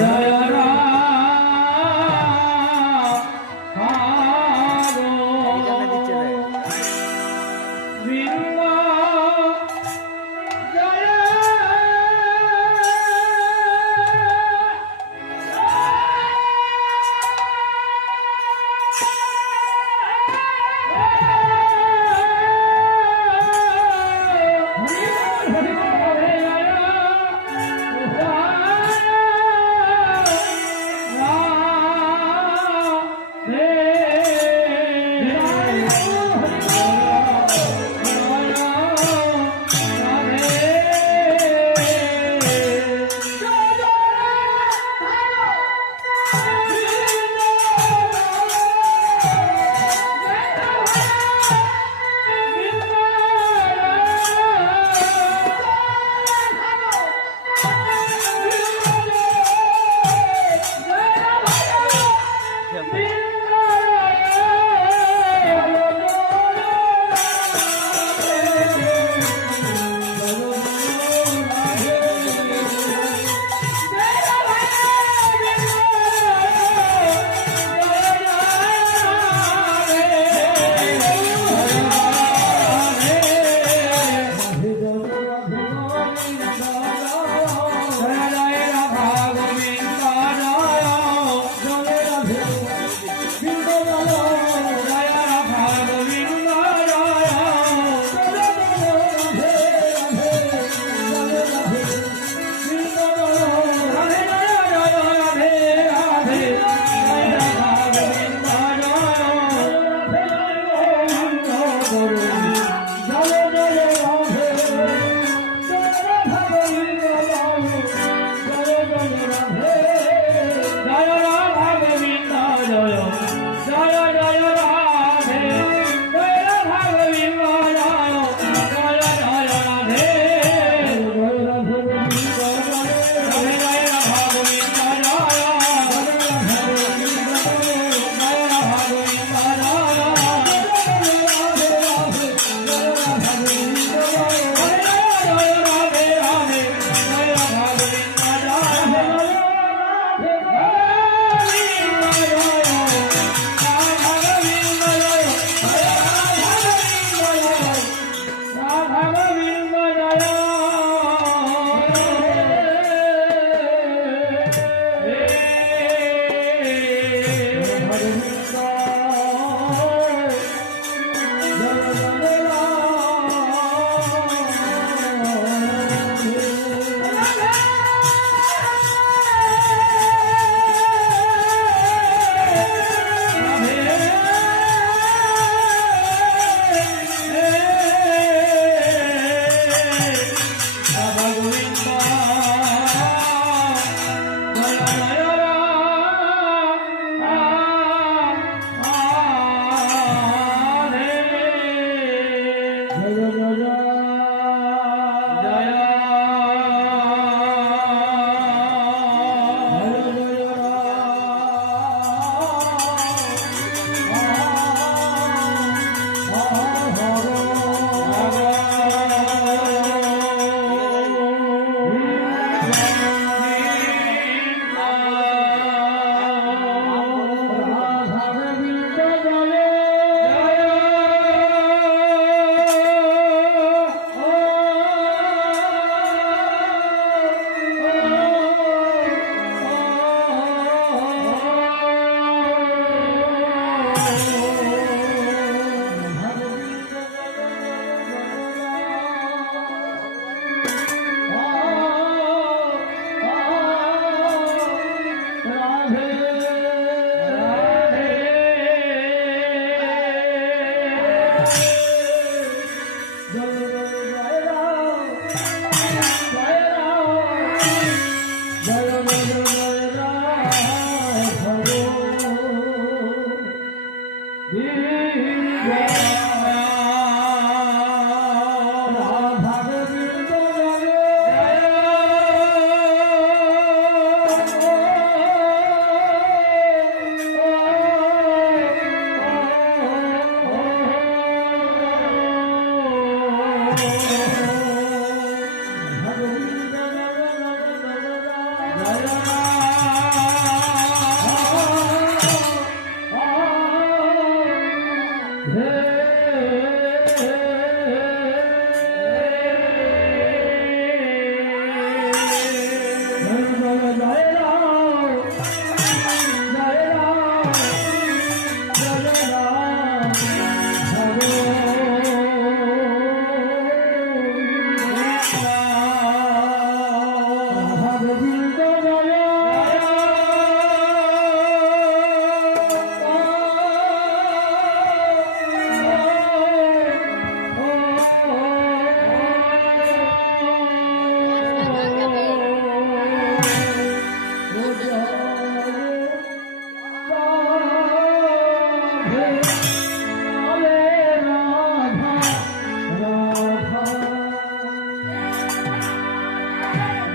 Isaiah You.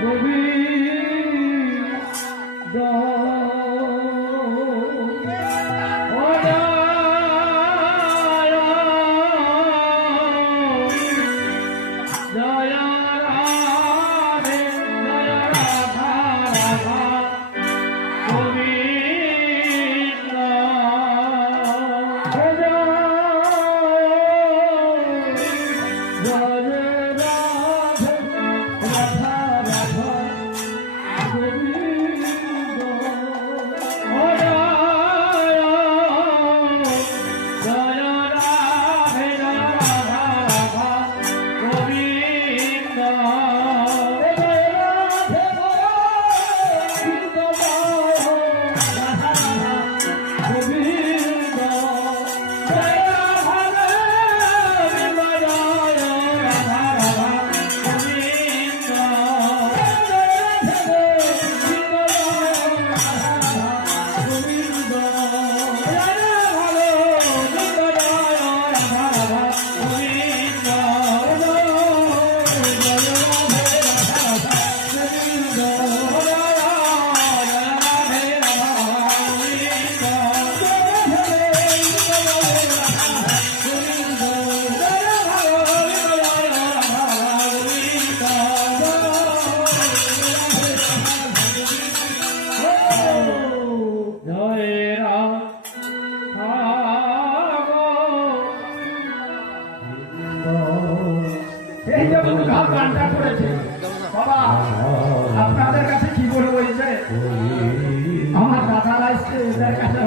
We. আপনাদের কাছে কি বলব এই যে? আমার দাদারা লাগছে এদের কাছে